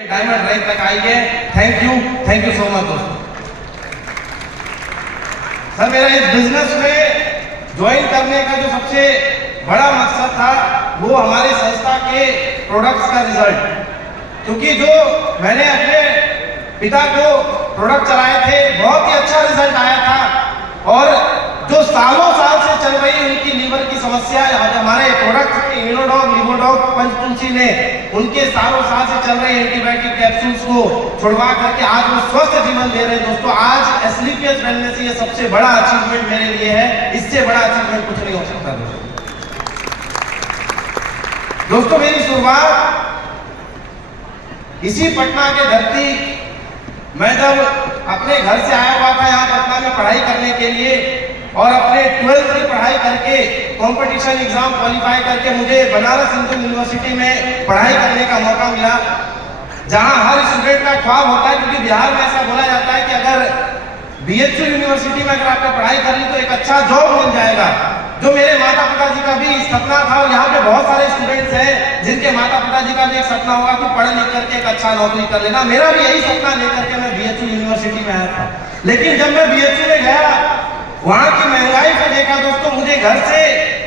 Diamond rank तक आई है। Thank you so much दोस्तों। सर मेरा इस बिजनेस में ज्वाइन करने का जो सबसे बड़ा मकसद था वो हमारी संस्था के प्रोडक्ट्स का रिजल्ट, क्योंकि जो मैंने अपने पिता को प्रोडक्ट चलाए थे बहुत ही अच्छा रिजल्ट आया था। और जो सालों साल से चल रही उनकी लीवर की समस्या हमारे प्रोडक्ट इम्यूनोडॉग लिवोडॉग पंचतुलसी ने उनके सालों साल से चल रहे एंटीबायोटिक कैप्सूल्स को छुड़वा करके आज वो स्वस्थ जीवन दे रहे हैं। दोस्तों आज एस्क्लेपियस वेलनेस ये सबसे बड़ा अचीवमेंट मेरे लिए है, इससे बड़ा अचीवमेंट कुछ नहीं हो सकता। दोस्तों मेरी शुरुआत इसी पटना के धरती, मैं जब अपने घर से आया हुआ था यहाँ पटना में पढ़ाई करने के लिए और अपने 12th की पढ़ाई करके कंपटीशन एग्जाम क्वालिफाई करके मुझे बनारस हिंदू यूनिवर्सिटी में पढ़ाई करने का मौका मिला, जहाँ हर स्टूडेंट का ख्वाब होता है। क्योंकि बिहार में ऐसा बोला जाता है कि अगर BHU यूनिवर्सिटी में अगर आपने पढ़ाई कर ली तो एक अच्छा जॉब मिल जाएगा, जो मेरे माता पिता जी का भी सपना था। और यहाँ पे बहुत सारे स्टूडेंट्स हैं जिनके माता पिता जी का भी एक सपना होगा कि पढ़ लिख करके एक अच्छा नौकरी कर लेना। मेरा भी यही सपना लेकर के मैं BHU यूनिवर्सिटी में आया था। लेकिन जब मैं BHU में गया, वहाँ की महंगाई को देखा दोस्तों, मुझे घर से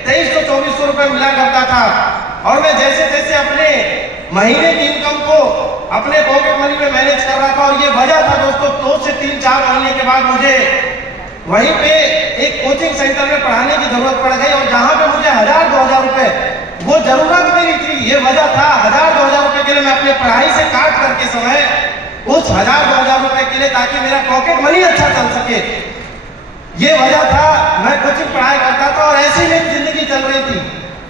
2300-2400 रुपए मिला करता था और मैं जैसे तैसे अपने महीने की इनकम को अपने पॉकेट मनी में मैनेज कर रहा था। और ये वजह था दोस्तों 2 से 3-4 महीने के बाद मुझे वहीं पे एक कोचिंग सेंटर में पढ़ाने की जरूरत पड़ गई। और जहाँ पे मुझे 1000-2000 रुपए वो जरूरत मेरी थी, ये वजह था 1000-2000 रुपए के लिए मैं अपने पढ़ाई से काट करके समय उस 1000-2000 रुपए के लिए, ताकि मेरा पॉकेट मनी अच्छा चल सके, ये वजह था मैं कोचिंग पढ़ाई करता था। और ऐसी मेरी जिंदगी चल रही थी।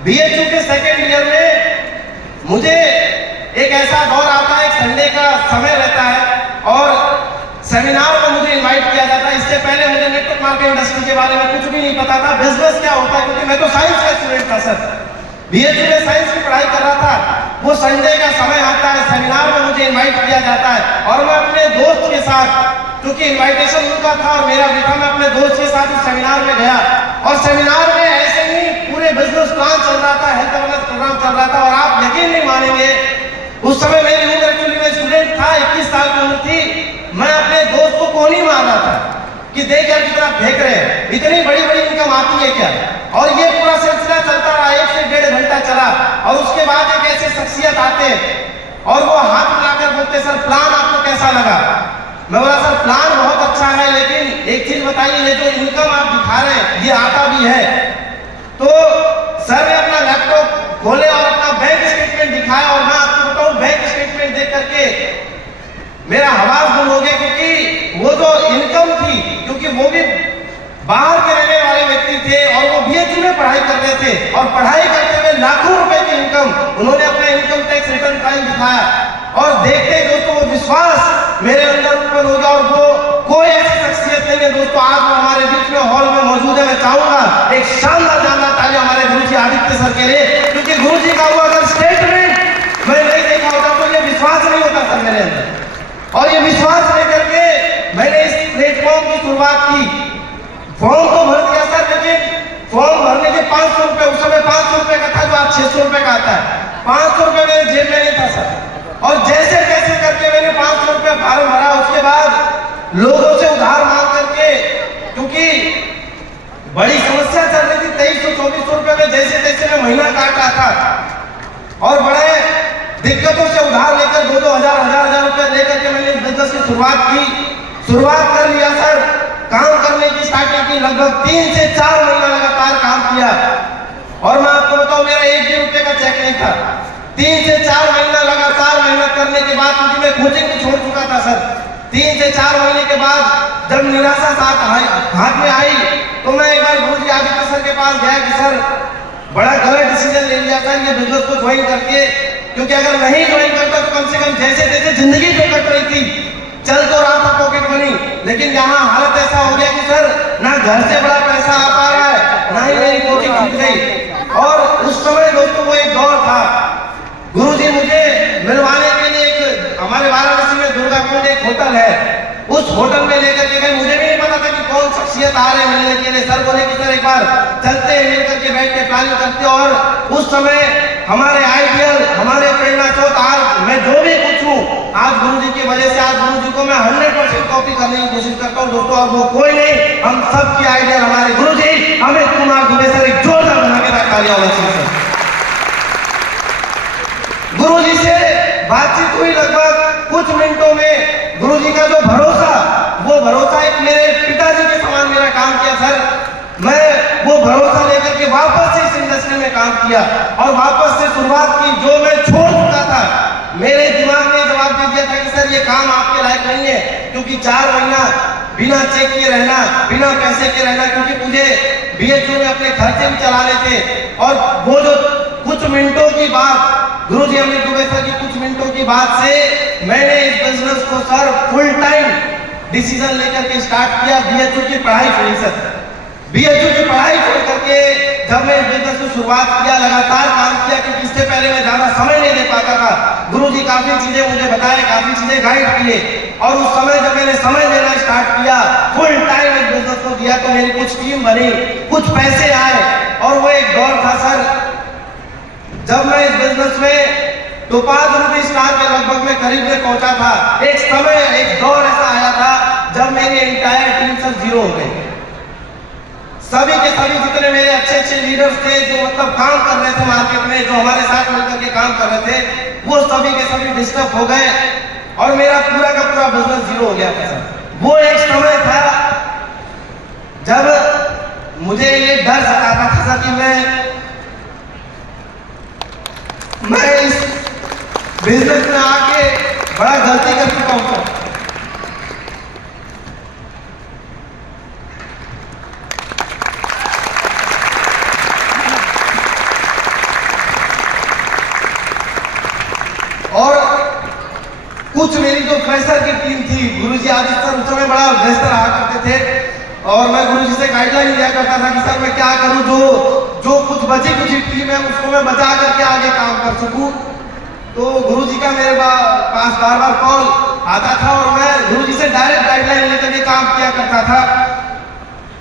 BHU के सेकेंड ईयर में मुझे एक ऐसा दौर आता है, एक संडे का समय रहता है और सेमिनार में मुझे इनवाइट किया जाता है। इससे पहले मुझे नेटवर्क मार्केटिंग इंडस्ट्री के बारे में कुछ भी नहीं पता था, बिजनेस क्या होता है, क्योंकि मैं तो साइंस का स्टूडेंट था सर, BHU में साइंस की पढ़ाई कर रहा था। वो संडे का समय आता है, सेमिनार में मुझे इनवाइट किया जाता है और मैं अपने दोस्त के साथ, क्योंकि इनविटेशन उनका था और मेरा भी था, मैं अपने दोस्त के साथ उस सेमिनार में गया। और सेमिनार में ऐसे ही पूरे बिजनेस प्लान चल रहा था, हेल्थ अवेयरनेस प्रोग्राम चल रहा था। और आप यकीन नहीं मानेंगे, उस समय मेरी उम्र एक्चुअली मैं स्टूडेंट था, 21 साल की उम्र थी। मैं अपने दोस्त को कोनी मार रहा था कि देख यार कितना फेंक रहे हैं, इतनी बड़ी बड़ी इनकम आती है क्या। और ये पूरा सिलसिला चलता रहा, 1 से 1.5 घंटा चला। और उसके बाद एक ऐसे शख्सियत आते और वो हाथ मिलाकर बोलते, सर प्लान आपको कैसा लगा। मैं बोला सर प्लान बहुत अच्छा है, लेकिन एक चीज बताइए, ये जो इनकम आप दिखा रहे हैं ये आता भी है। तो सर ने अपना लैपटॉप खोले और अपना बैंक स्टेटमेंट दिखाया। और मैं आपको बताऊं, बैंक स्टेटमेंट देख करके मेरा हवास गुम हो गया, क्योंकि वो जो इनकम थी, क्योंकि वो भी बाहर के रहने वाले व्यक्ति थे और वो BHU में पढ़ाई कर रहे थे और पढ़ाई करते हुए लाखों रुपए की इनकम, उन्होंने अपना इनकम टैक्स रिटर्न फाइल दिखाया। और देखते ही दोस्तों वो विश्वास मेरे अंदर उत्पन्न हो गया। और वो कोई ऐसी शख्सियत नहीं है दोस्तों, आज वो हमारे बीच में हॉल में मौजूद है। मैं चाहूंगा एक शानदार ताली हमारे गुरुजी आदित्य सर के लिए, क्योंकि गुरुजी का वो अगर स्टेटमेंट मैं नहीं देखा होता तो ये विश्वास नहीं होता सर मेरे अंदर। और ये विश्वास लेकर के मैंने इस प्लेटफॉर्म की शुरुआत की। फॉर्म तो भर दिया सर, लेकिन फॉर्म भरने के 500 रुपए, उस समय 500 रुपए का था, जो आज 600 रुपए का आता है। 500 रुपए मेरे जेब में नहीं था सर। और जैसे तैसे करके मैंने 500 रुपए फॉर्म भरा। उसके बाद लोगों से उधार मांग करके, क्योंकि बड़ी समस्या चल रही थी, 2300-2400 रुपए में जैसे तैसे मैं महीना काट रहा था। और बड़े दिक्कतों से उधार लेकर 2-2 हजार रुपए लेकर के मैंने बिजनेस की शुरुआत कर लिया सर। काम करने की स्टार्टिंग की, लगभग 3 से 4 महीना लगातार काम किया। और मैं आपको बताऊं, मेरा 1 भी रुपए का चेक नहीं था। 3 से 4 महीना लगातार मेहनत करने के बाद, क्योंकि मैं कोचिंग भी छोड़ चुका था सर, 3 से 4 महीने के बाद जब निराशा हाथ में आई तो मैं एक बार गुरुजी आदित्य सर के पास गया कि सर बड़ा गलत डिसीजन ले लिया सर ये बिजनेस को ज्वाइन करके, क्योंकि अगर नहीं ज्वाइन करता तो कम से कम जैसे तैसे जिंदगी जो कट रही थी, चल तो रहा था पॉकेट मनी, लेकिन यहाँ हालत ऐसा हो गया कि सर ना घर से बड़ा पैसा आ पा रहा है, ना ही मेरी कोचिंग छूट गई। और उस समय दोस्तों वो एक दौर था, गुरुजी मुझे मिलवाने के लिए एक हमारे वाराणसी में दुर्गा कुंड एक होटल है, उस होटल में लेकर के गए। मुझे भी नहीं पता था कि कौन शख्सियत आ रहे हैं मिलने के लिए। सर बोले कि सर एक बार चलते हैं, मिल करके बैठ के प्लानिंग करते। और उस समय हमारे आइडियल, हमारे प्रेरणा स्रोत, आज मैं जो भी कुछ हूँ गुरुजी की वजह से आज गुरुजी को मैं 100% कॉपी करने की कोशिश करता हूँ दोस्तों, और वो कोई नहीं, हम सब की आइडिया हमारे गुरुजी अमित कुमार दुबे सर। एक जोरदार बना के तालियां होना चाहिए सर। गुरुजी से बातचीत हुई लगभग कुछ मिनटों में। गुरुजी का जो भरोसा, वो भरोसा एक मेरे पिताजी के समान मेरा काम किया सर। मैं वो भरोसा लेकर के वापस से इस इंडस्ट्री में काम किया और वापस से शुरुआत की। जो मैं छोड़ चुका था, मेरे दिमाग ने जवाब दे दिया था कि सर ये काम आपके लायक नहीं है, क्योंकि 4 महीना बिना चेक के रहना, बिना पैसे के रहना, क्योंकि मुझे बीएचयू में अपने खर्चे भी चलाने थे। और वो जो कुछ मिनटों की बात, गुरुजी अमित दुबे सर की कुछ मिनटों की बात से मैंने इस बिजनेस को सर फुल टाइम डिसीजन लेकर के स्टार्ट किया। बीएचयू की पढ़ाई छोड़ी सर, बीएचयू की पढ़ाई छोड़ करके जब मैं इस बिजनेस को शुरुआत किया, लगातार काम किया, क्योंकि इससे पहले मैं ज्यादा समय नहीं दे पाता था। गुरुजी काफी चीजें मुझे बताए, काफी चीजें गाइड किए, और उस समय जब मैंने समय देना स्टार्ट किया, फुल टाइम इस बिजनेस को दिया, तो मेरी कुछ टीम बनी, कुछ पैसे आए। और वो एक दौर था सर, जब मैं इस बिजनेस में टोपाज रूबी स्टार के लगभग में करीब में पहुंचा था। एक समय, एक दौर ऐसा आया था जब मेरी एंटायर टीम सर 0 हो गई। सभी के सभी जितने मेरे अच्छे अच्छे लीडर्स थे, जो मतलब काम कर रहे थे मार्केट में, जो हमारे साथ मिलकर के काम कर रहे थे, वो सभी के सभी डिस्टर्ब हो गए और मेरा पूरा का पूरा बिजनेस 0 हो गया था सर। वो एक समय था जब मुझे ये डर सताता था सर कि मैं इस बिजनेस में आके बड़ा गलती कर चुका हूं। और कुछ मेरी जो फ्रेशर की टीम थी, गुरुजी आदित्य सर उस समय बड़ा व्यस्त रहा करते थे, और मैं गुरुजी से गाइडलाइन दिया करता था कि सर मैं क्या करूं, जो कुछ बची कुछ टीम है उसको मैं बचा करके आगे काम कर सकूं। तो गुरुजी का मेरे पास बार बार कॉल आता था और मैं गुरुजी से डायरेक्ट गाइडलाइन लेकर के काम किया करता था।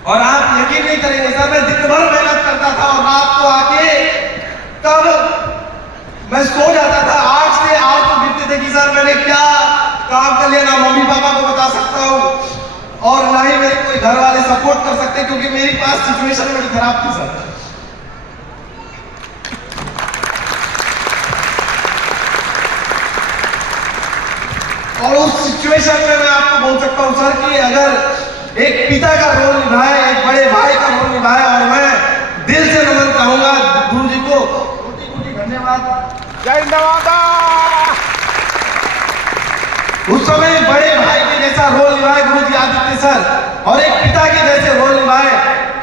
और आप यकीन नहीं करेंगे सर, मैं दिन भर मेहनत करता था और रात को आके तब मैं सो जाता था। 8 से 8 तो बीतते थे कि सर मैंने क्या काम कर लिया, ना मम्मी पापा को बता सकता हूँ और ना ही मेरे कोई घर वाले सपोर्ट कर सकते, क्योंकि मेरी पास सिचुएशन बड़ी खराब थी सर। और उस सिचुएशन में मैं आपको बोल सकता हूं सर कि अगर एक पिता का रोल निभाए, एक बड़े भाई का रोल निभाए, और मैं दिल से नमन चाहूंगा गुरुजी को, कोटि-कोटि धन्यवाद। जय नवादा। उस समय बड़े भाई के जैसा रोल निभाए गुरुजी आदित्य सर, और एक पिता के जैसे रोल निभाए।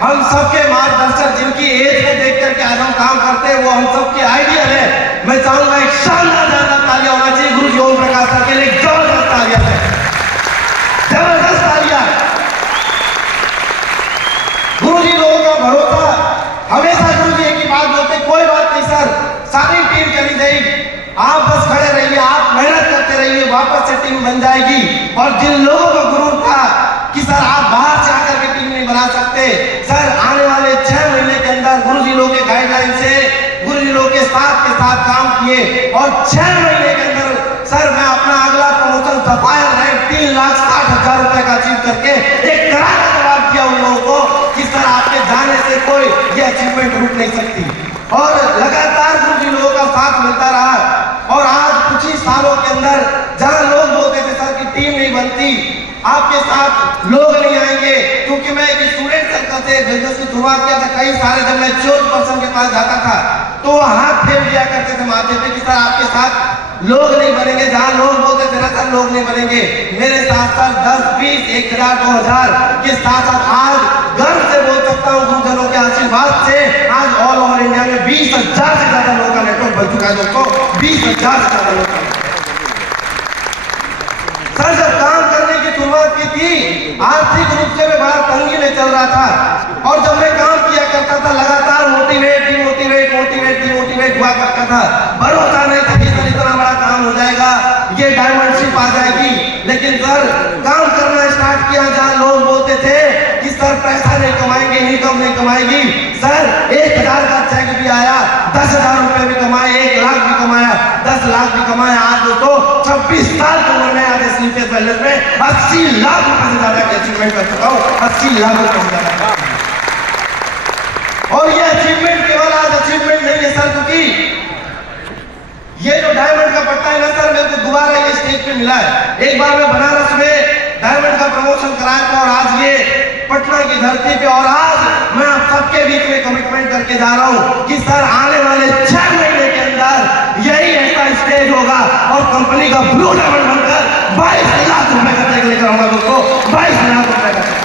हम सबके मार्गदर्शक, जिनकी एज को देख करके आज हम काम करते हैं, वो हम सबके आइडियल है। मैं चाहूंगा एक शानदार तालियां होना चाहिए गुरुजी ओम प्रकाश सर के लिए, जबरदस्त तालियां है, जबरदस्त तालियां। गुरुजी लोगों का भरोसा, हमेशा गुरुजी एक ही बात बोलते, कोई बात नहीं सर, सारी टीम चली जाएगी, आप बस खड़े रहिए, आप मेहनत करते रहिए, वापस से टीम बन जाएगी। और जिन लोगों को गुरूर था कि सर आप बाहर से आकर के टीम नहीं बना सकते, सर आने वाले 6 महीने के अंदर गुरुजी लोगों के गाइडलाइन से गुरुजी लोगों के साथ काम किए, और 6 महीने के अंदर सर मैं अपना अगला प्रमोशन सफायर रैंक 3,60,000 रुपए का अचीव करके एक करारा जवाब दिया उन लोगों को कि सर आपके जाने से कोई ये अचीवमेंट रुक नहीं सकती। और लगातार गुरुजी लोगों का साथ मिलता रहा, और आज कुछ ही सालों के अंदर जहां लोग बोलते थे सर की टीम नहीं बनती, आपके साथ लोग नहीं आएंगे, क्योंकि मैं एक स्टूडेंट सर्कल से बिजनेस की शुरुआत किया था। कई सारे जब मैं चोर पर्सन के पास जाता था तो हाथ फेर दिया करते थे माथे पे कि सर आपके साथ लोग नहीं बनेंगे। जहां लोग बोलते थे ना सर लोग नहीं बनेंगे, मेरे साथ साथ 10, 20, 1000, 2000 के साथ साथ आज गर्व से बोल सकता हूँ गुरुजनों के आशीर्वाद से आज ऑल ओवर इंडिया में 20,000 से ज्यादा लोगों का नेटवर्क बन चुका है दोस्तों, 20,000 से ज्यादा लोग। सर जब काम करने की शुरुआत की थी, आर्थिक रूप से मैं बड़ा तंगी में चल रहा था, और जब मैं काम किया करता था लगातार मोटिवेट हुआ करता था। भरोसा नहीं था कि सर इतना बड़ा काम हो जाएगा, ये डायमंडशिप आ जाएगी। लेकिन सर काम करना स्टार्ट किया जहां लोग बोलते थे कि सर पैसा नहीं कमाएंगे, इनकम नहीं कमाएगी, सर 1,000 का चेक भी आया, 10,000 रुपए भी कमाए, 1 लाख भी कमाया, 10 लाख भी कमाया। आज दोस्तों 26 साल की उम्र वेलनेस में 80 लाख रुपए से ज्यादा की अचीवमेंट कर चुका हूं, 80 लाख रुपए से ज्यादा। और ये अचीवमेंट केवल आज अचीवमेंट नहीं है सर, क्योंकि ये जो डायमंड का पट्टा है ना सर, मेरे को दोबारा ये स्टेज पे मिला है। एक बार मैं बनारस में डायमंड का प्रमोशन कराया था और आज ये पटना की धरती पे, और आज मैं आप सबके बीच में कमिटमेंट करके जा रहा हूं कि सर आने वाले 6 महीने के अंदर यही ऐसा स्टेज होगा और कंपनी का ब्लू डायमंड बनकर 22 लाख रुपए का चेक लेकर आऊंगा दोस्तों, 22 लाख रुपए का चेक।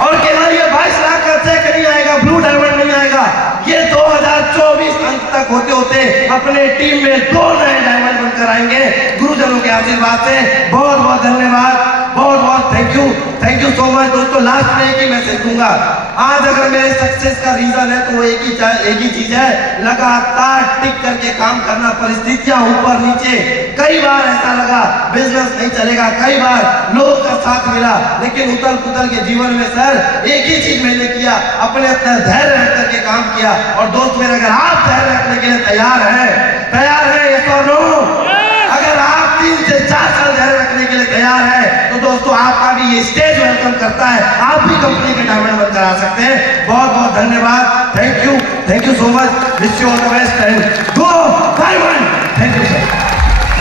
और केवल ये 22 लाख का चेक नहीं आएगा, ब्लू डायमंड नहीं आएगा, ये 2024 अंत तक होते होते अपने टीम में 2 नए डायमंड बनकर आएंगे गुरुजनों के आशीर्वाद से। बहुत बहुत धन्यवाद, बहुत बहुत थैंक यू सो मच दोस्तों। लास्ट में एक ही मैसेज दूंगा, आज अगर मेरे सक्सेस का रीजन है तो वो एक ही चीज है, लगातार टिक करके काम करना। परिस्थितियां ऊपर नीचे, कई बार ऐसा लगा बिजनेस नहीं चलेगा, कई बार लोगों का साथ मिला, लेकिन उतल पुतल के जीवन में सर एक ही चीज मैंने किया, अपने अपना धैर्य रख करके काम किया। और दोस्त मेरे, अगर आप धैर्य रखने के लिए तैयार है ये तो नो, अगर आप 3 से 4 साल धैर्य रखने के लिए तैयार है तो दोस्तों आपका भी ये स्टेज वेलकम करता है, आप भी कंपनी के डायमंड बनकर आ सकते हैं। बहुत बहुत धन्यवाद, thank you so much, wish you all the best and go diamond. Thank you sir.